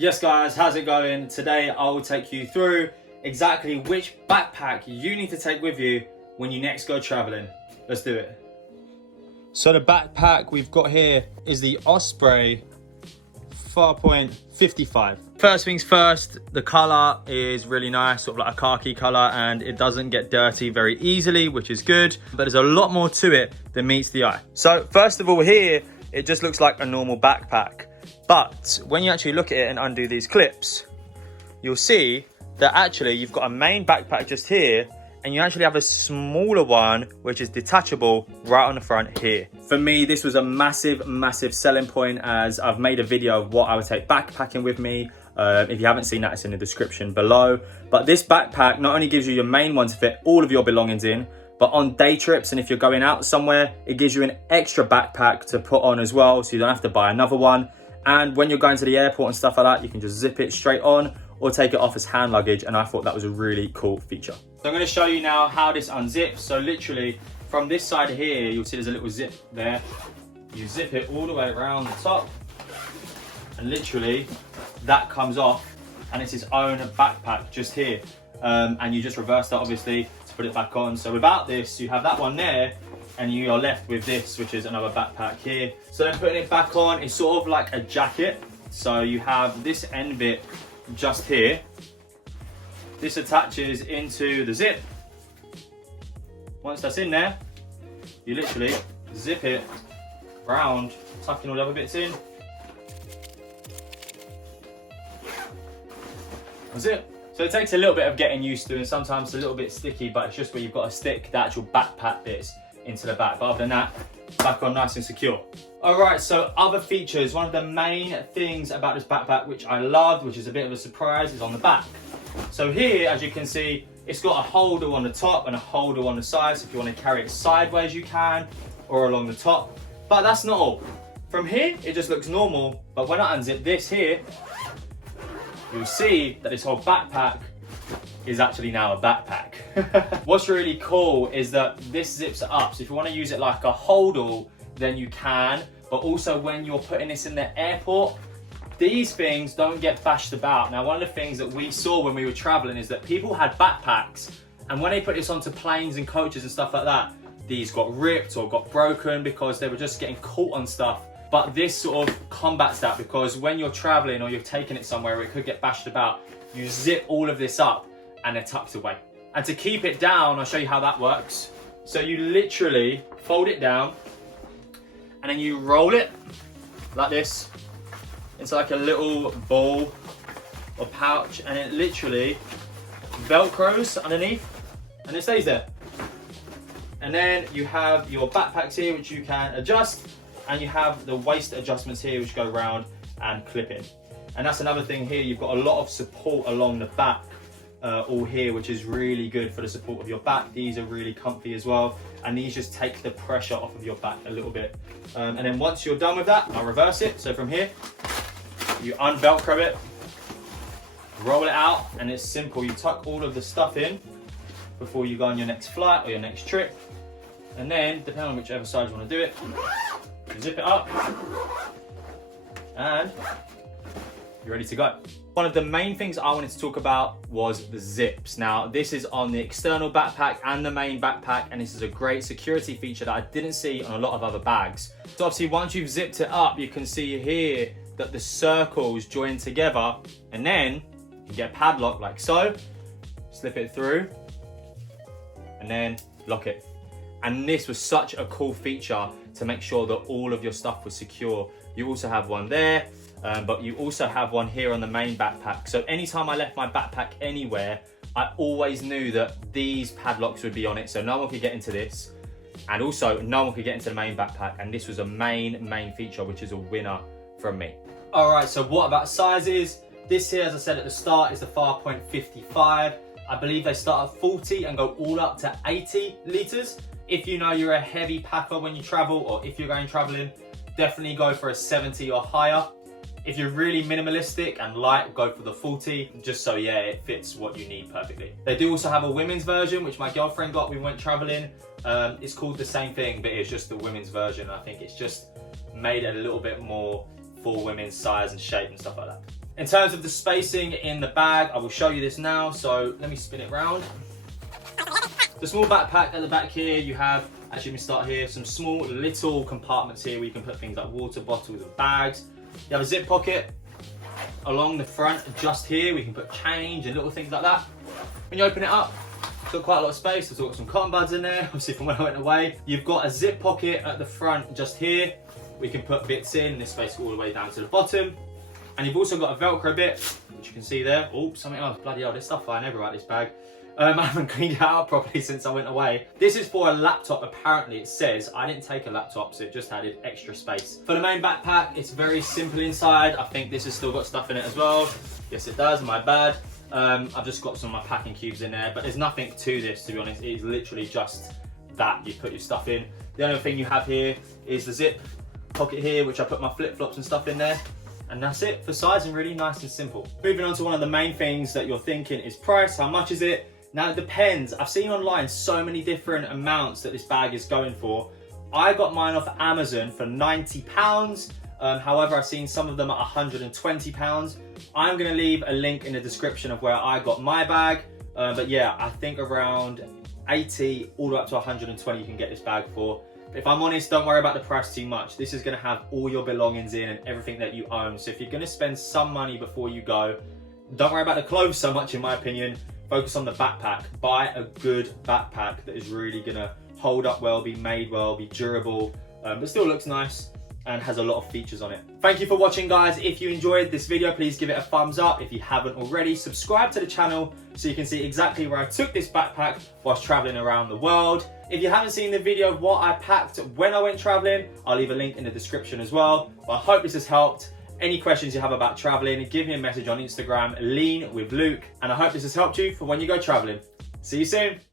Yes guys, how's it going? Today I will take you through exactly which backpack you need to take with you when you next go traveling. Let's do it. So the backpack we've got here is the Osprey Farpoint 55. First things first, the color is really nice, sort of like a khaki color, and it doesn't get dirty very easily, which is good, but there's a lot more to it than meets the eye. So first of all here, it just looks like a normal backpack. But when you actually look at it and undo these clips, you'll see that actually you've got a main backpack just here, and you actually have a smaller one, which is detachable right on the front here. For me, this was a massive, massive selling point, as I've made a video of what I would take backpacking with me. If you haven't seen that, it's in the description below. But this backpack not only gives you your main one to fit all of your belongings in, but on day trips and if you're going out somewhere, it gives you an extra backpack to put on as well, so you don't have to buy another one. And when you're going to the airport and stuff like that, you can just zip it straight on or take it off as hand luggage. And I thought that was a really cool feature. So I'm going to show you now how this unzips. So literally from this side here, you'll see there's a little zip there. You zip it all the way around the top, and literally that comes off, and it's its own backpack just here. And you just reverse that obviously to put it back on. So without this, you have that one there, and you are left with this, which is another backpack here. So then putting it back on is sort of like a jacket. So you have this end bit just here. This attaches into the zip. Once that's in there, you literally zip it round, tucking all the other bits in. That's it. So it takes a little bit of getting used to, and sometimes it's a little bit sticky, but it's just where you've got to stick the actual backpack bits into the back. But other than that, back on nice and secure. All right, so other features. One of the main things about this backpack, which I loved, which is a bit of a surprise, is on the back. So here, as you can see, it's got a holder on the top and a holder on the side. So if you want to carry it sideways, you can, or along the top. But that's not all. From here, it just looks normal. But when I unzip this here, you'll see that this whole backpack is actually now a backpack. What's really cool is that this zips it up. So if you want to use it like a holdall, then you can. But also when you're putting this in the airport, these things don't get bashed about. Now, one of the things that we saw when we were traveling is that people had backpacks, and when they put this onto planes and coaches and stuff like that, these got ripped or got broken because they were just getting caught on stuff. But this sort of combats that, because when you're traveling or you're taking it somewhere where it could get bashed about, you zip all of this up and they're tucked away. And to keep it down, I'll show you how that works. So you literally fold it down and then you roll it like this. It's like a little ball or pouch, and it literally velcros underneath and it stays there. And then you have your backpacks here, which you can adjust, and you have the waist adjustments here, which go round and clip in. And that's another thing here, you've got a lot of support along the back all here, which is really good for the support of your back. These are really comfy as well, and these just take the pressure off of your back a little bit. And then once you're done with that, I'll reverse it. So from here, you unvelcro it, roll it out, and it's simple. You tuck all of the stuff in before you go on your next flight or your next trip. And then, depending on whichever side you want to do it, you zip it up, and you're ready to go. One of the main things I wanted to talk about was the zips. Now, this is on the external backpack and the main backpack, and this is a great security feature that I didn't see on a lot of other bags. So obviously, once you've zipped it up, you can see here that the circles join together, and then you get a padlock like so, slip it through, and then lock it. And this was such a cool feature to make sure that all of your stuff was secure. You also have one there, but you also have one here on the main backpack. So anytime I left my backpack anywhere, I always knew that these padlocks would be on it, so no one could get into this. And also no one could get into the main backpack. And this was a main feature, which is a winner from me. All right, so what about sizes? This here, as I said at the start, is the Farpoint 55. I believe they start at 40 and go all up to 80 liters. If you know you're a heavy packer when you travel, or if you're going traveling, definitely go for a 70 or higher. If you're really minimalistic and light, go for the 40, just so yeah, it fits what you need perfectly. They do also have a women's version, which my girlfriend got when we went traveling. It's called the same thing, but it's just the women's version. I think it's just made it a little bit more for women's size and shape and stuff like that. In terms of the spacing in the bag, I will show you this now. So let me spin it round. The small backpack at the back here, you have, actually let me start here, some small little compartments here where you can put things like water bottles and bags. You have a zip pocket along the front just here, we can put change and little things like that. When you open it up, it's got quite a lot of space. There's got some cotton buds in there, obviously from when I went away. You've got a zip pocket at the front just here. We can put bits in, this space all the way down to the bottom. And you've also got a Velcro bit, which you can see there. Oh, something else, bloody hell, there's stuff flying everywhere out this bag. I haven't cleaned it out properly since I went away. This is for a laptop, apparently it says. I didn't take a laptop, so it just added extra space. For the main backpack, it's very simple inside. I think this has still got stuff in it as well. Yes, it does, my bad. I've just got some of my packing cubes in there, but there's nothing to this, to be honest. It is literally just that. You put your stuff in. The only thing you have here is the zip pocket here, which I put my flip-flops and stuff in there. And that's it for sizing, really nice and simple. Moving on to one of the main things that you're thinking is price. How much is it? Now it depends. I've seen online so many different amounts that this bag is going for. I got mine off Amazon for £90. However, I've seen some of them at £120. I'm gonna leave a link in the description of where I got my bag. But yeah, I think around 80 all the way up to 120 you can get this bag for. If I'm honest, don't worry about the price too much. This is gonna have all your belongings in and everything that you own. So if you're gonna spend some money before you go, don't worry about the clothes so much in my opinion. Focus on the backpack. Buy a good backpack that is really gonna hold up well, be made well, be durable, but still looks nice and has a lot of features on it. Thank you for watching, guys. If you enjoyed this video, please give it a thumbs up. If you haven't already, subscribe to the channel so you can see exactly where I took this backpack whilst traveling around the world. If you haven't seen the video of what I packed when I went traveling, I'll leave a link in the description as well. But I hope this has helped. Any questions you have about traveling, give me a message on Instagram, Lean with Luke. And I hope this has helped you for when you go traveling. See you soon.